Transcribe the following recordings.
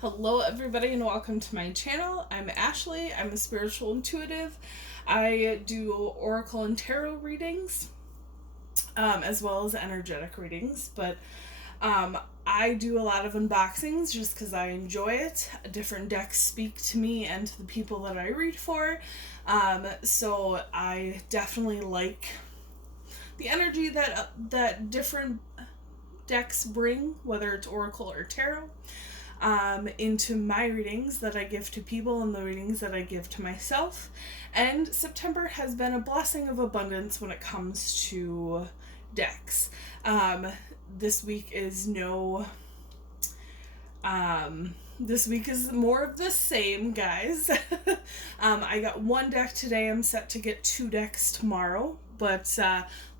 Hello everybody and welcome to my channel. I'm Ashley. I'm a spiritual intuitive. I do oracle and tarot readings, as well as energetic readings, but I do a lot of unboxings just because I enjoy it. Different decks speak to me and to the people that I read for, so I definitely like the energy that different decks bring, whether it's oracle or tarot, into my readings that I give to people and the readings that I give to myself. And September has been a blessing of abundance when it comes to decks. This week is this week is more of the same, guys. I got one deck today. I'm set to get 2 decks tomorrow, but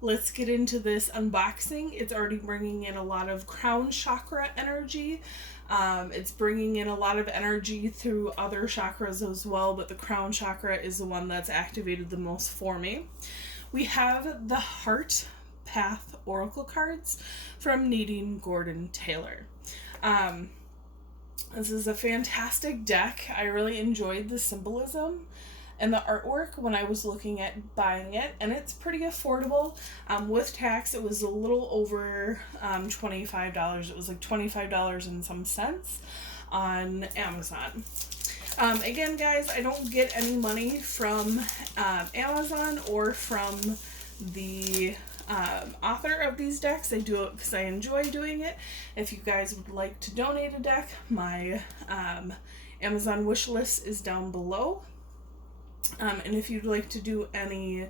let's get into this unboxing. It's already bringing in a lot of crown chakra energy. It's bringing in a lot of energy through other chakras as well, but the crown chakra is the one that's activated the most for me. We have the Heart Path Oracle cards from Nadine Taylor. This is a fantastic deck. I really enjoyed the symbolism and the artwork when I was looking at buying it, and it's pretty affordable. With tax, it was a little over $25. It was like $25 and some cents on Amazon. Again, guys, I don't get any money from Amazon or from the author of these decks. I do it because I enjoy doing it. If you guys would like to donate a deck, my Amazon wish list is down below. And if you'd like to do any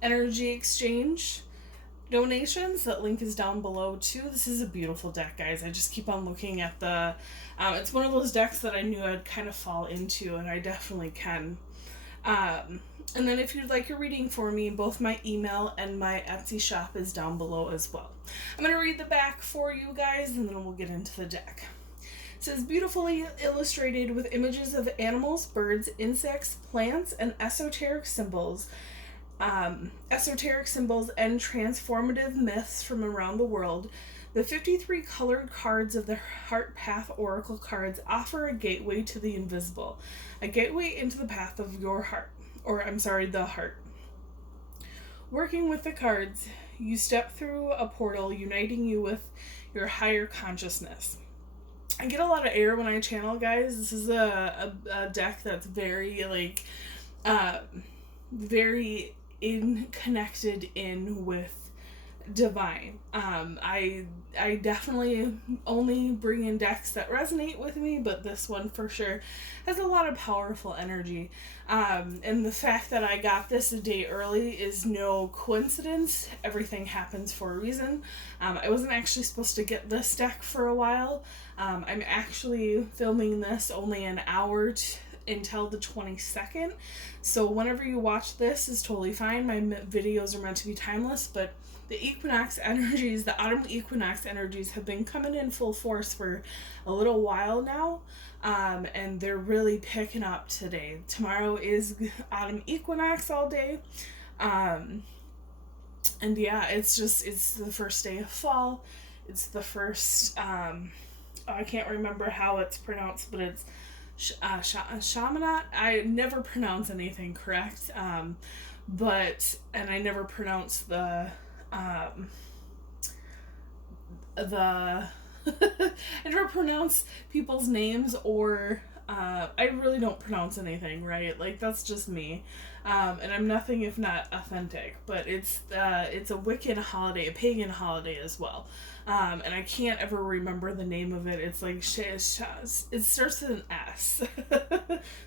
energy exchange donations, that link is down below too. This is a beautiful deck, guys. I just keep on looking at the it's one of those decks that I knew I'd kind of fall into, and I definitely can. And then if you'd like a reading for me, both my email and my Etsy shop is down below as well. I'm going to read the back for you guys, and then we'll get into the deck. It says, beautifully illustrated with images of animals, birds, insects, plants, and esoteric symbols and transformative myths from around the world, the 53 colored cards of the Heart Path Oracle cards offer a gateway to the invisible, a gateway into the path of your heart, the heart. Working with the cards, you step through a portal uniting you with your higher consciousness. I get a lot of air when I channel, guys. This is a deck that's very, very connected in with divine. I definitely only bring in decks that resonate with me, but this one for sure has a lot of powerful energy. And the fact that I got this a day early is no coincidence. Everything happens for a reason. I wasn't actually supposed to get this deck for a while. I'm actually filming this only an hour until the 22nd. So whenever you watch this is totally fine. My videos are meant to be timeless, but the equinox energies, the autumn equinox energies have been coming in full force for a little while now, and they're really picking up today. Tomorrow is autumn equinox all day, and yeah, it's the first day of fall. It's the first, I can't remember how it's pronounced, but it's Shamanat. I never pronounce anything correct, and I never pronounce the I never pronounce people's names, or I really don't pronounce anything right. Like, that's just me, and I'm nothing if not authentic. But it's a Wiccan holiday, a pagan holiday as well, and I can't ever remember the name of it. It's like it starts with an S,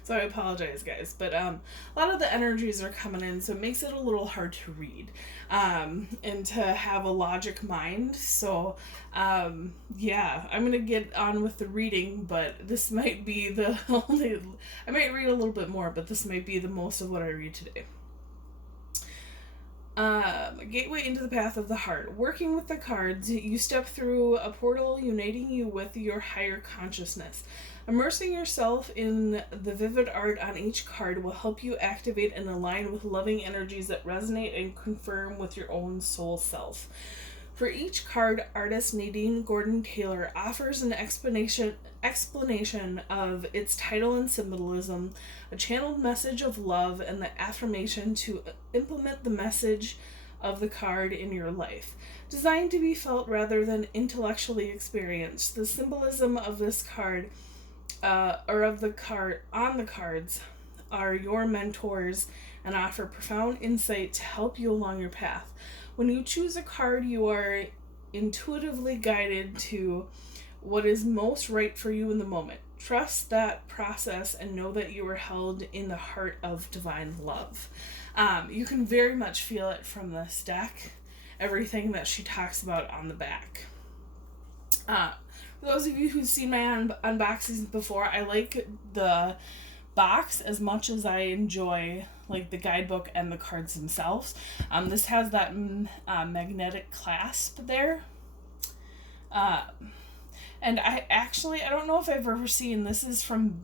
so I apologize, guys. But a lot of the energies are coming in, so it makes it a little hard to read, and to have a logic mind. So yeah, I'm gonna get on with the reading, but this might be the only. I might read a little bit more, but this might be the most of what I read today. Gateway into the path of the heart. Working with the cards, you step through a portal uniting you with your higher consciousness. Immersing yourself in the vivid art on each card will help you activate and align with loving energies that resonate and confirm with your own soul self. For each card, artist Nadine Gordon-Taylor offers an explanation of its title and symbolism, a channeled message of love, and the affirmation to implement the message of the card in your life. Designed to be felt rather than intellectually experienced, the symbolism of this card, or of the card on the cards, are your mentors and offer profound insight to help you along your path. When you choose a card, you are intuitively guided to what is most right for you in the moment. Trust that process and know that you are held in the heart of divine love. You can very much feel it from this deck, everything that she talks about on the back. For those of you who've seen my unboxings before, I like the box as much as I enjoy like the guidebook and the cards themselves. This has that magnetic clasp there. And I don't know if I've ever seen, this is from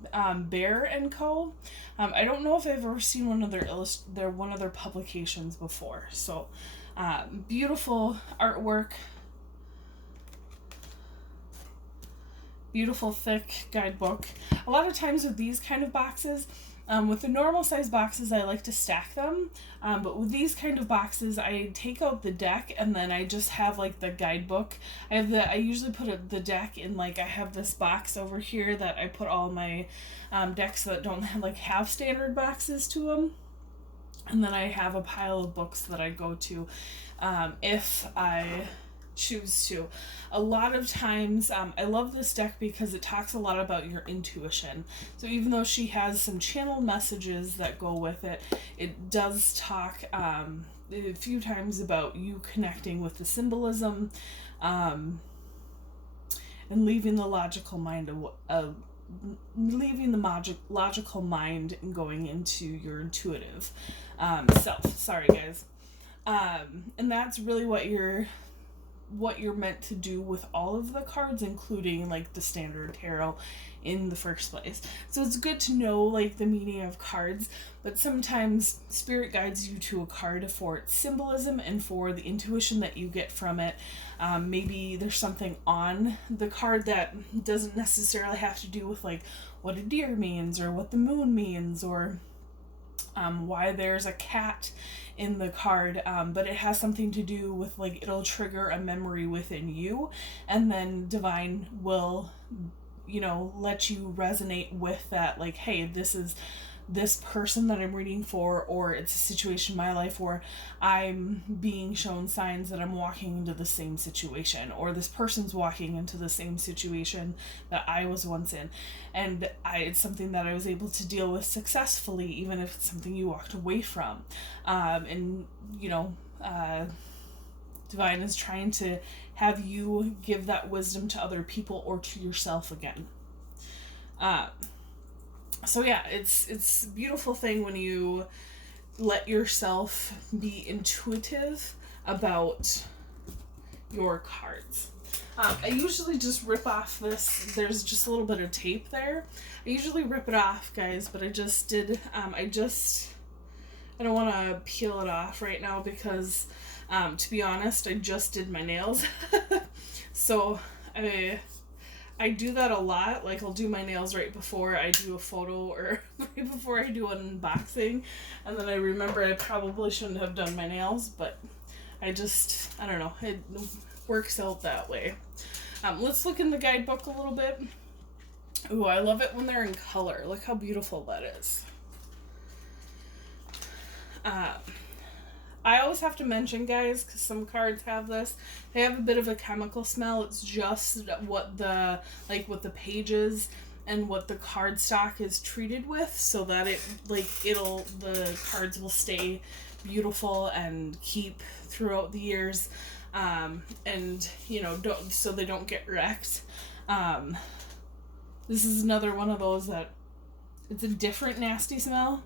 Bear & Co. I don't know if I've ever seen one of their publications before. So beautiful artwork. Beautiful thick guidebook. A lot of times with these kind of boxes, with the normal size boxes, I like to stack them, but with these kind of boxes, I take out the deck and then I just have like the guidebook. I usually put the deck in, like, I have this box over here that I put all my decks that don't have standard boxes to them, and then I have a pile of books that I go to if I choose to. A lot of times, I love this deck because it talks a lot about your intuition. So even though she has some channel messages that go with it, it does talk a few times about you connecting with the symbolism, and leaving the logical mind logical mind and going into your intuitive self. Sorry, guys. And that's really what you're meant to do with all of the cards, including like the standard tarot in the first place. So it's good to know like the meaning of cards, but sometimes spirit guides you to a card for its symbolism and for the intuition that you get from it. Maybe there's something on the card that doesn't necessarily have to do with like what a deer means or what the moon means, or why there's a cat in the card, but it has something to do with like it'll trigger a memory within you, and then divine will let you resonate with that, like, hey, this is this person that I'm reading for, or it's a situation in my life where I'm being shown signs that I'm walking into the same situation, or this person's walking into the same situation that I was once in, and it's something that I was able to deal with successfully, even if it's something you walked away from. Divine is trying to have you give that wisdom to other people or to yourself again. So yeah, it's a beautiful thing when you let yourself be intuitive about your cards. I usually just rip off this. There's just a little bit of tape there. I usually rip it off, guys, but I just did. I don't want to peel it off right now because, to be honest, I just did my nails. So I do that a lot. Like, I'll do my nails right before I do a photo or right before I do an unboxing. And then I remember I probably shouldn't have done my nails, but I don't know. It works out that way. Let's look in the guidebook a little bit. Ooh, I love it when they're in color. Look how beautiful that is. I always have to mention, guys, because some cards have this, they have a bit of a chemical smell. It's just what the pages and what the card stock is treated with, so that the cards will stay beautiful and keep throughout the years, so they don't get wrecked. This is another one of those that it's a different nasty smell,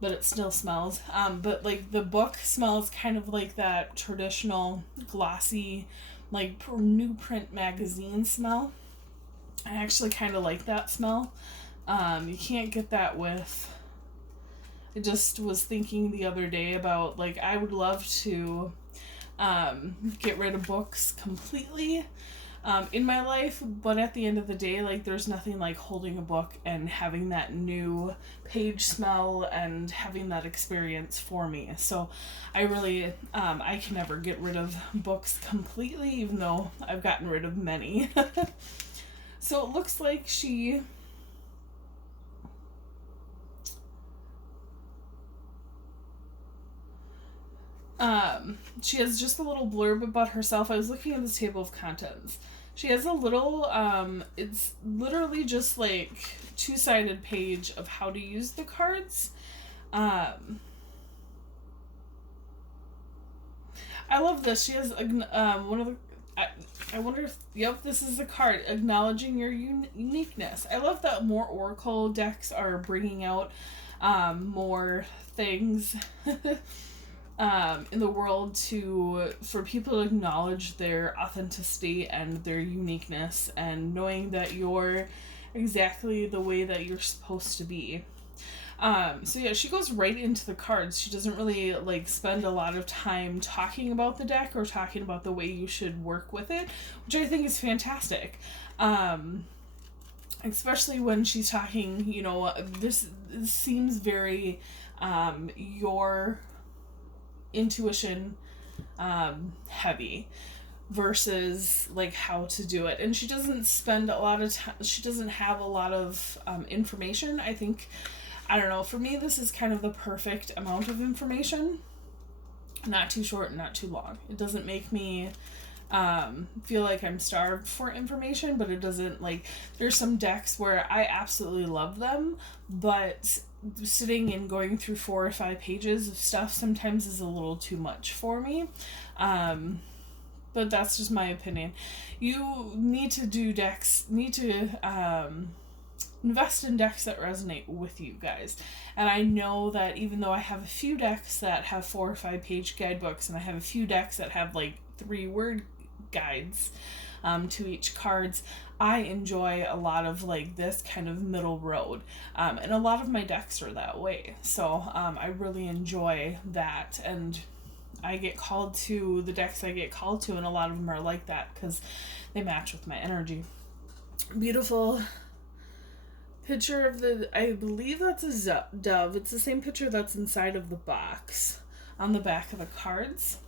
but it still smells. But like the book smells kind of like that traditional glossy, like new print magazine smell. I actually kind of like that smell. You can't get that with. I just was thinking the other day about, like, I would love to get rid of books completely in my life, but at the end of the day, like, there's nothing like holding a book and having that new page smell and having that experience for me. So I really, I can never get rid of books completely, even though I've gotten rid of many. So it looks like she has just a little blurb about herself. I was looking at this table of contents. She has a little, it's literally just like 2-sided page of how to use the cards. I love this. She has one of the, I wonder if, yep, this is the card, acknowledging your uniqueness. I love that more Oracle decks are bringing out more things in the world for people to acknowledge their authenticity and their uniqueness, and knowing that you're exactly the way that you're supposed to be. So yeah, she goes right into the cards. She doesn't really like spend a lot of time talking about the deck or talking about the way you should work with it, which I think is fantastic. Especially when she's talking, you know, this seems very your intuition heavy versus like how to do it, and she doesn't spend a lot of time, she doesn't have a lot of information. I think, I don't know, for me this is kind of the perfect amount of information, not too short and not too long. It doesn't make me feel like I'm starved for information, but it doesn't, like, there's some decks where I absolutely love them, but sitting and going through 4 or 5 pages of stuff sometimes is a little too much for me. But that's just my opinion. You need to invest in decks that resonate with you guys. And I know that even though I have a few decks that have 4 or 5 page guidebooks, and I have a few decks that have like 3 word guides to each cards, I enjoy a lot of like this kind of middle road, and a lot of my decks are that way. So I really enjoy that, and I get called to the decks I get called to, and a lot of them are like that because they match with my energy. Beautiful picture of I believe that's a dove. It's the same picture that's inside of the box on the back of the cards.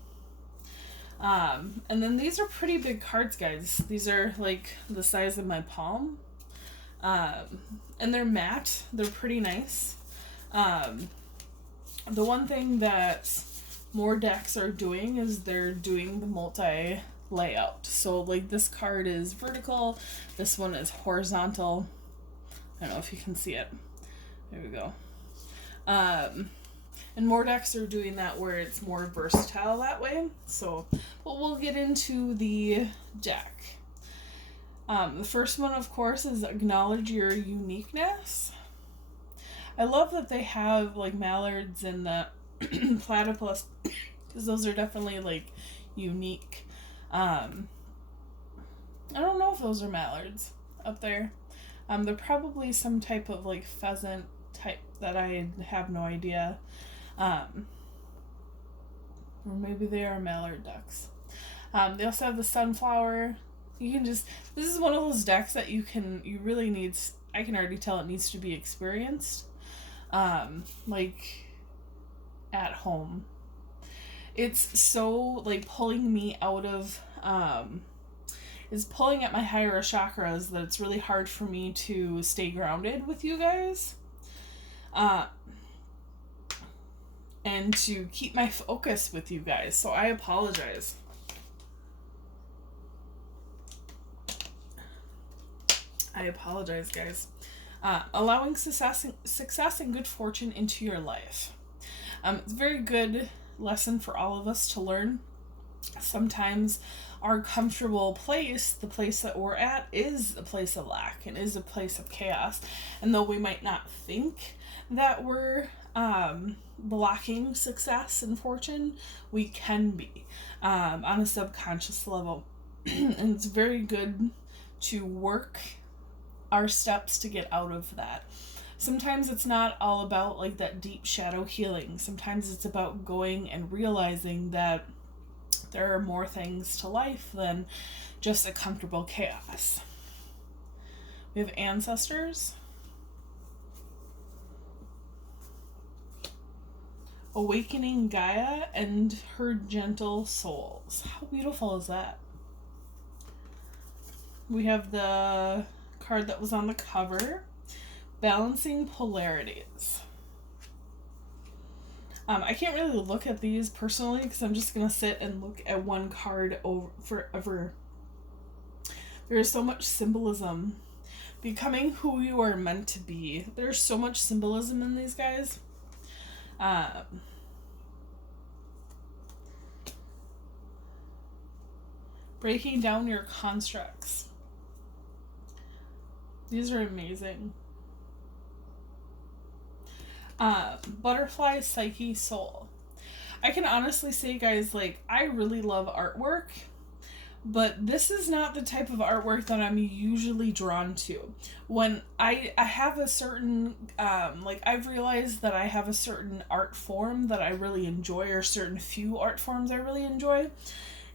And then these are pretty big cards, guys. These are like the size of my palm. And they're matte. They're pretty nice. The one thing that more decks are doing is they're doing the multi layout. So like this card is vertical, this one is horizontal. I don't know if you can see it. There we go. And more decks are doing that where it's more versatile that way. So, but we'll get into the deck. The first one, of course, is acknowledge your uniqueness. I love that they have like mallards and the platypus, because those are definitely like unique. I don't know if those are mallards up there. They're probably some type of like pheasant type that I have no idea. Or maybe they are mallard ducks. They also have the sunflower. You can just, this is one of those decks that you really need, I can already tell it needs to be experienced. Like at home. It's so like pulling me out of, is pulling at my higher chakras that it's really hard for me to stay grounded with you guys. And to keep my focus with you guys. So I apologize. I apologize, guys. Allowing success and good fortune into your life. It's a very good lesson for all of us to learn. Sometimes our comfortable place, the place that we're at, is a place of lack and is a place of chaos. And though we might not think that we're blocking success and fortune, we can be on a subconscious level. And it's very good to work our steps to get out of that. Sometimes it's not all about like that deep shadow healing. Sometimes it's about going and realizing that There are more things to life than just a comfortable chaos. We have ancestors, awakening Gaia and her gentle souls. How beautiful is that? We have the card that was on the cover, balancing polarities. I can't really look at these personally because I'm just going to sit and look at one card over forever. There is so much symbolism. Becoming who you are meant to be. There's so much symbolism in these guys. Breaking down your constructs. These are amazing. Butterfly, Psyche, Soul. I can honestly say, guys, like, I really love artwork, but this is not the type of artwork that I'm usually drawn to. When I have a certain, I've realized that I have a certain art form that I really enjoy, or certain few art forms I really enjoy,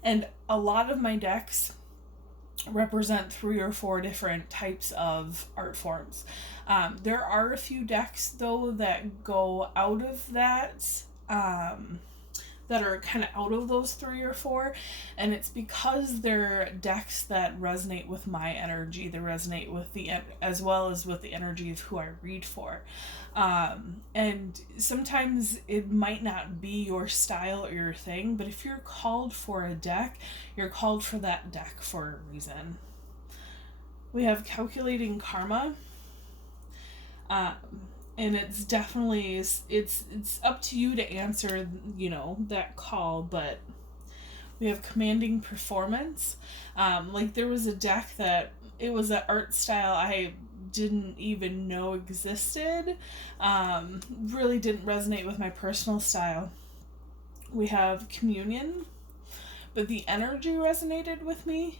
and a lot of my decks represent 3 or 4 different types of art forms. There are a few decks, though, that go out of that, that are kind of out of those 3 or 4, and it's because they're decks that resonate with my energy. They resonate with as well as with the energy of who I read for. And sometimes it might not be your style or your thing, but if you're called for a deck, you're called for that deck for a reason. We have calculating karma. And it's definitely, it's up to you to answer, that call, but we have commanding performance. There was a deck that, it was an art style I didn't even know existed. Really didn't resonate with my personal style. We have communion, but the energy resonated with me.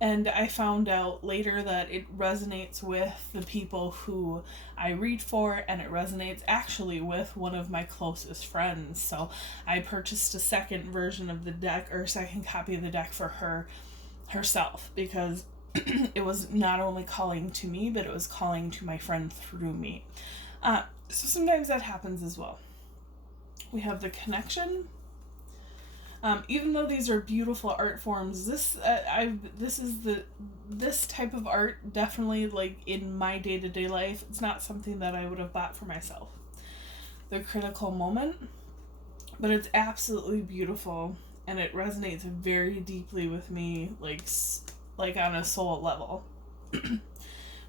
And I found out later that it resonates with the people who I read for, and it resonates actually with one of my closest friends. So I purchased a second version of the deck, or second copy of the deck for herself, because it was not only calling to me, but it was calling to my friend through me. So sometimes that happens as well. We have the connection. Even though these are beautiful art forms, this type of art, definitely, like, in my day-to-day life, it's not something that I would have bought for myself. The critical moment, but it's absolutely beautiful, and it resonates very deeply with me, like on a soul level. We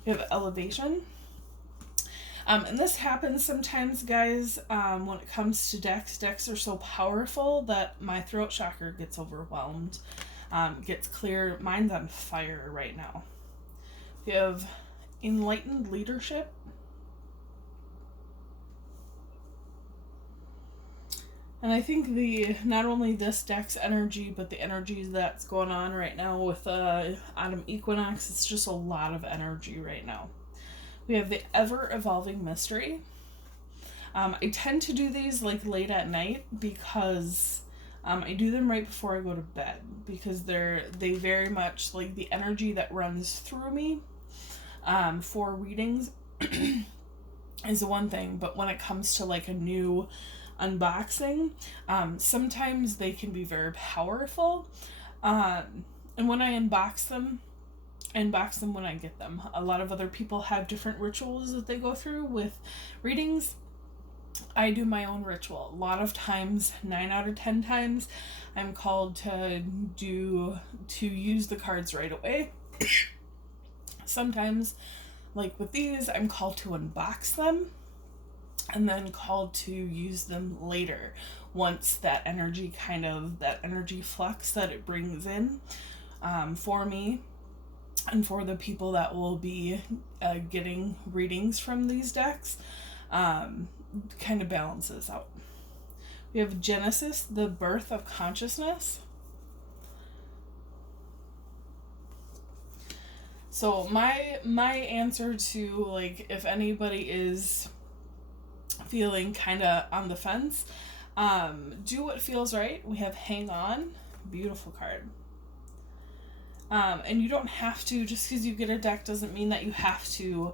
have elevation. And this happens sometimes, guys, when it comes to decks. Decks are so powerful that my throat chakra gets overwhelmed, gets clear. Mine's on fire right now. We have enlightened leadership. And I think not only this deck's energy, but the energy that's going on right now with autumn equinox, it's just a lot of energy right now. We have the ever-evolving mystery. I tend to do these late at night because I do them right before I go to bed, because they very much, the energy that runs through me for readings is one thing, but when it comes to a new unboxing, sometimes they can be very powerful, and when I unbox them when I get them. A lot of other people have different rituals that they go through with readings. I do my own ritual. A lot of times, 9 out of 10 times, I'm called to use the cards right away. Sometimes, with these, I'm called to unbox them and then called to use them later, once that energy flux that it brings in for me and for the people that will be getting readings from these decks, kind of balances out. We have Genesis, the birth of consciousness. So my answer to, if anybody is feeling kind of on the fence, Do What Feels Right. We have Hang On. Beautiful card. And you don't have to, just because you get a deck doesn't mean that you have to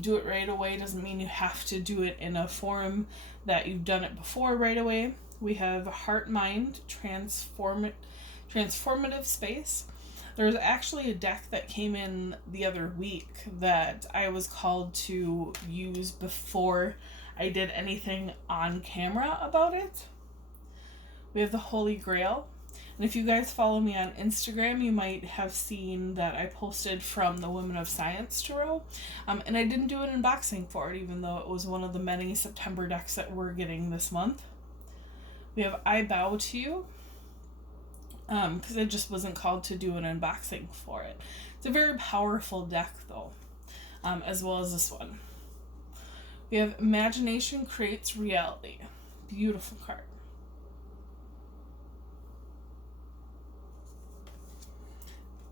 do it right away. Doesn't mean you have to do it in a form that you've done it before right away. We have Heart Mind Transformative Space. There's actually a deck that came in the other week that I was called to use before I did anything on camera about it. We have the Holy Grail. And if you guys follow me on Instagram, you might have seen that I posted from the Women of Science Tarot. And I didn't do an unboxing for it, even though it was one of the many September decks that we're getting this month. We have I Bow to You. Because I just wasn't called to do an unboxing for it. It's a very powerful deck, though, as well as this one. We have Imagination Creates Reality. Beautiful card.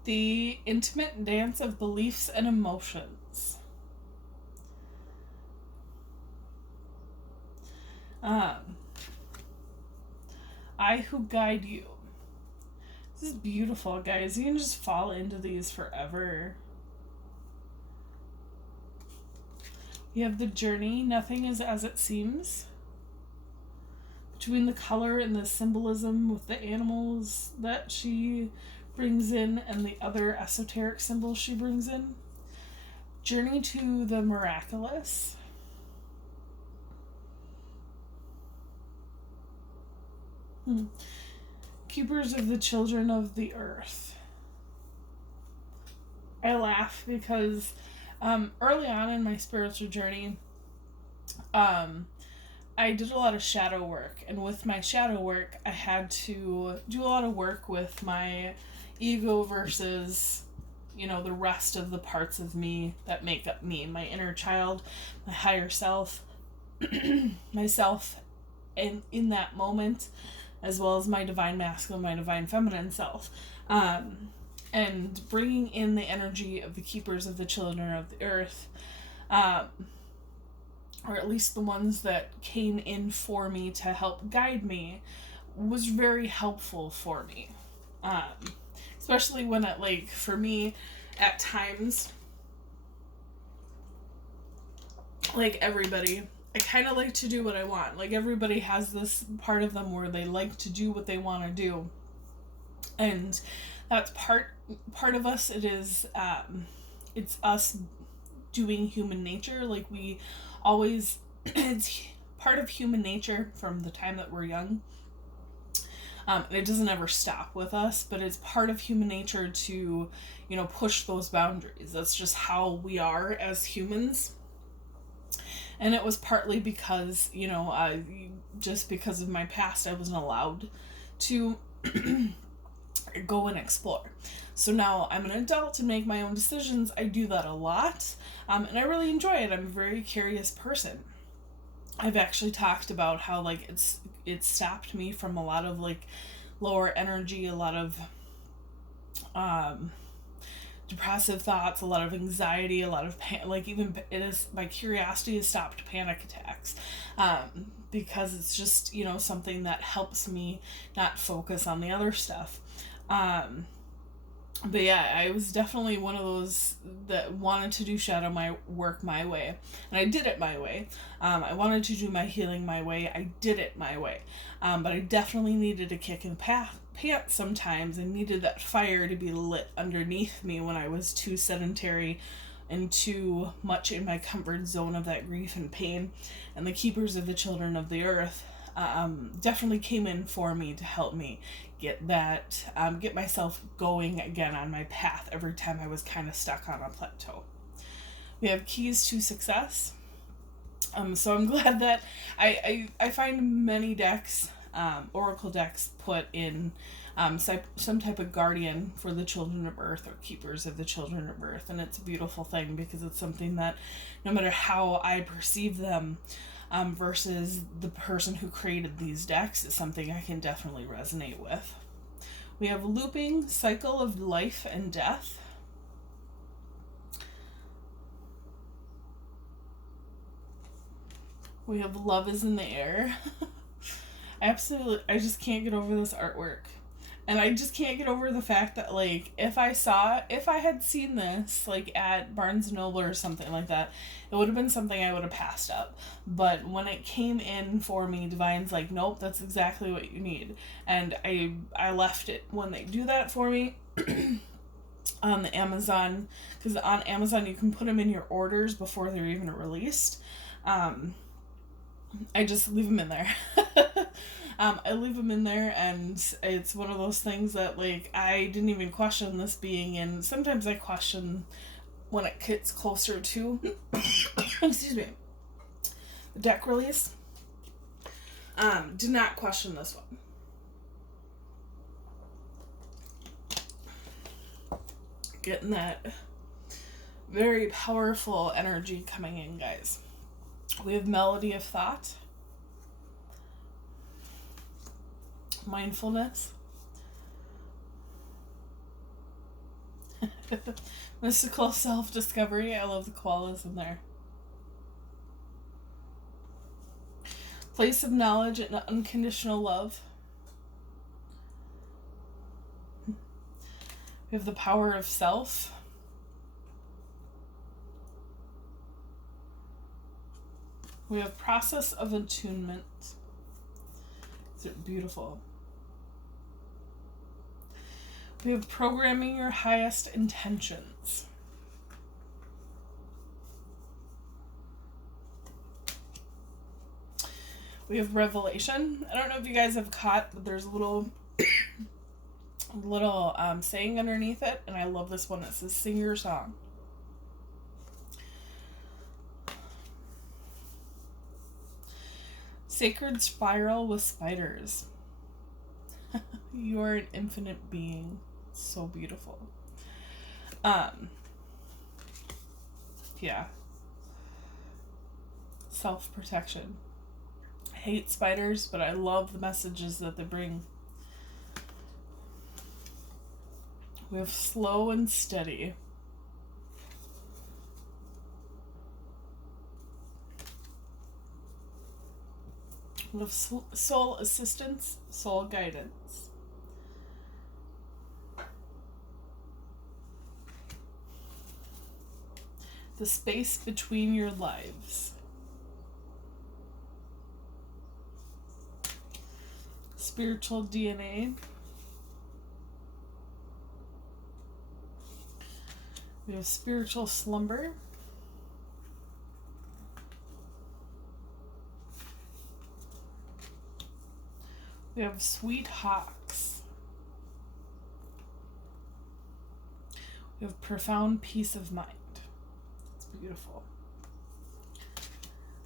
The Intimate Dance of Beliefs and Emotions. I Who Guide You. This is beautiful, guys. You can just fall into these forever. You have The Journey. Nothing is as it seems. Between the color and the symbolism with the animals that she brings in and the other esoteric symbols she brings in. Journey to the Miraculous. Keepers of the Children of the Earth. I laugh because early on in my spiritual journey, I did a lot of shadow work, and with my shadow work, I had to do a lot of work with my ego versus, the rest of the parts of me that make up me, my inner child, my higher self, myself, and in that moment, as well as my divine masculine, my divine feminine self, and bringing in the energy of the keepers of the children of the earth, or at least the ones that came in for me to help guide me, was very helpful for me. Especially when for me, at times, like everybody, I kind of like to do what I want. Like everybody has this part of them where they like to do what they want to do. And that's part of us. It is, it's us doing human nature. Like we always, it's part of human nature from the time that we're young. It doesn't ever stop with us, but it's part of human nature to, push those boundaries. That's just how we are as humans. And it was partly because, just because of my past, I wasn't allowed to go and explore. So now I'm an adult and make my own decisions. I do that a lot, and I really enjoy it. I'm a very curious person. I've actually talked about how it stopped me from a lot of lower energy, a lot of depressive thoughts, a lot of anxiety, a lot of my curiosity has stopped panic attacks, because it's just something that helps me not focus on the other stuff. But yeah, I was definitely one of those that wanted to do shadow work my way. And I did it my way. I wanted to do my healing my way. I did it my way. But I definitely needed a kick in the pants sometimes. I needed that fire to be lit underneath me when I was too sedentary and too much in my comfort zone of that grief and pain. And the keepers of the children of the earth definitely came in for me to help me get myself going again on my path every time I was kind of stuck on a plateau. We have Keys to Success. So I'm glad that I find many decks, oracle decks, put in some type of guardian for the children of earth or keepers of the children of earth, and it's a beautiful thing because it's something that no matter how I perceive them, versus the person who created these decks, is something I can definitely resonate with. We have Looping Cycle of Life and Death. We have Love is in the Air. Absolutely, I just can't get over this artwork. And I just can't get over the fact that, like, if I had seen this, like, at Barnes & Noble or something like that, it would have been something I would have passed up. But when it came in for me, Divine's like, nope, that's exactly what you need. And I left it when they do that for me on the Amazon, because on Amazon you can put them in your orders before they're even released. I just leave them in there. I leave them in there, and it's one of those things that, like, I didn't even question this being in. Sometimes I question when it gets closer to, excuse me, the deck release. Did not question this one. Getting that very powerful energy coming in, guys. We have Melody of Thought, Mindfulness, Mystical Self-Discovery. I love the koalas in there. Place of Knowledge and Unconditional Love. We have the Power of Self. We have Process of Attunement. It's beautiful. We have Programming Your Highest Intentions. We have Revelation. I don't know if you guys have caught, but there's a little saying underneath it, and I love this one. It says, sing your song. Sacred Spiral with Spiders. You are an infinite being. So beautiful. Yeah. Self-protection. I hate spiders, but I love the messages that they bring. We have Slow and Steady. We have Soul Assistance, Soul Guidance. The Space Between Your Lives. Spiritual DNA. We have Spiritual Slumber. We have Sweet Hawks. We have Profound Peace of Mind. It's beautiful.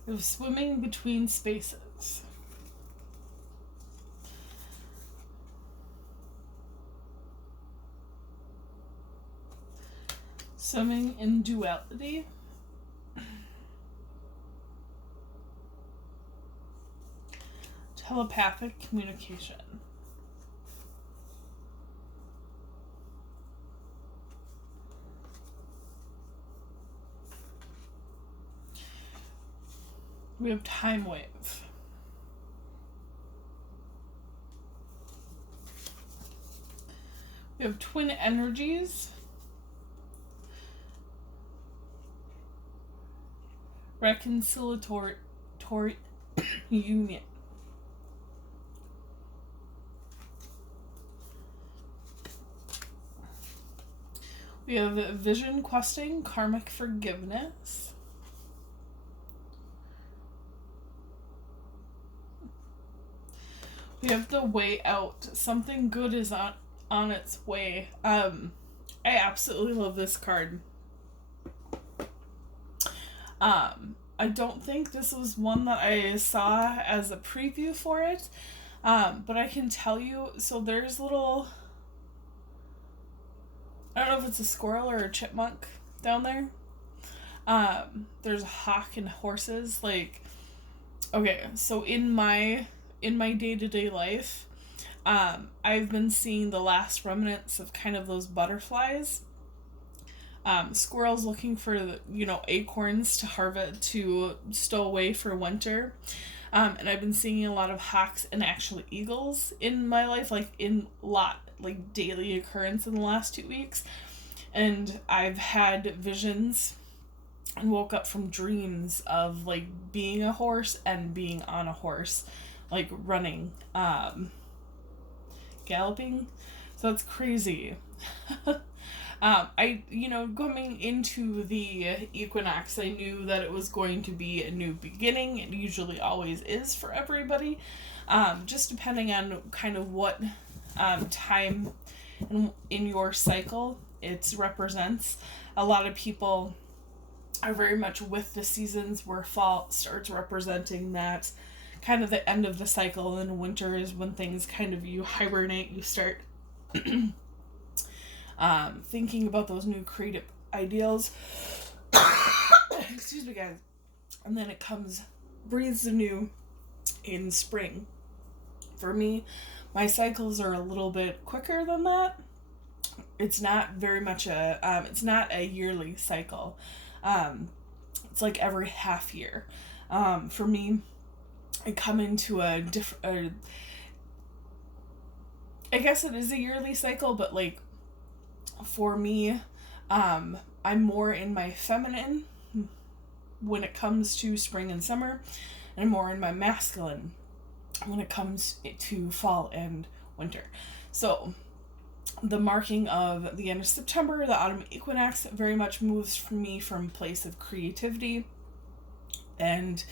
We have Swimming Between Spaces. Swimming in Duality. Telepathic Communication. We have Time Wave. We have Twin Energies. Reconciliatory Union. We have Vision Questing, Karmic Forgiveness. We have The Way Out. Something good is on its way. I absolutely love this card. I don't think this was one that I saw as a preview for it, but I can tell you, so there's little, I don't know if it's a squirrel or a chipmunk down there. There's a hawk and horses, like, okay, so in my day-to-day life, I've been seeing the last remnants of kind of those butterflies. Squirrels looking for, acorns to harvest, to stow away for winter. And I've been seeing a lot of hawks and actual eagles in my life, like daily occurrence in the last 2 weeks. And I've had visions and woke up from dreams of like being a horse and being on a horse, like running, galloping. So that's crazy. Coming into the equinox, I knew that it was going to be a new beginning. It usually always is for everybody. Just depending on kind of what time in your cycle it represents. A lot of people are very much with the seasons where fall starts representing that kind of the end of the cycle, and winter is when things kind of, you hibernate, you start thinking about those new creative ideals. Excuse me, guys. And then it breathes anew in spring. For me, my cycles are a little bit quicker than that. It's not very much it's not a yearly cycle. It's like every half year. For me, I come into I guess it is a yearly cycle, but like, for me, I'm more in my feminine when it comes to spring and summer, and I'm more in my masculine when it comes to fall and winter. So the marking of the end of September, the autumn equinox, very much moves for me from a place of creativity and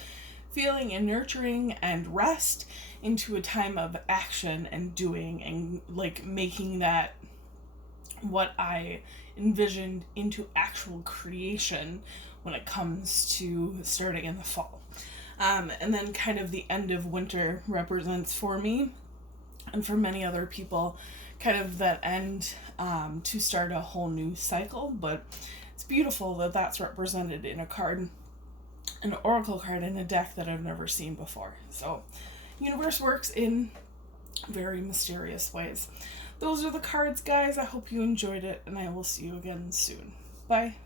feeling and nurturing and rest into a time of action and doing, and like making that what I envisioned into actual creation when it comes to starting in the fall. And then kind of the end of winter represents for me, and for many other people, kind of that end to start a whole new cycle. But it's beautiful that that's represented in a card, an oracle card in a deck that I've never seen before. So universe works in very mysterious ways. Those are the cards, guys. I hope you enjoyed it, and I will see you again soon. Bye.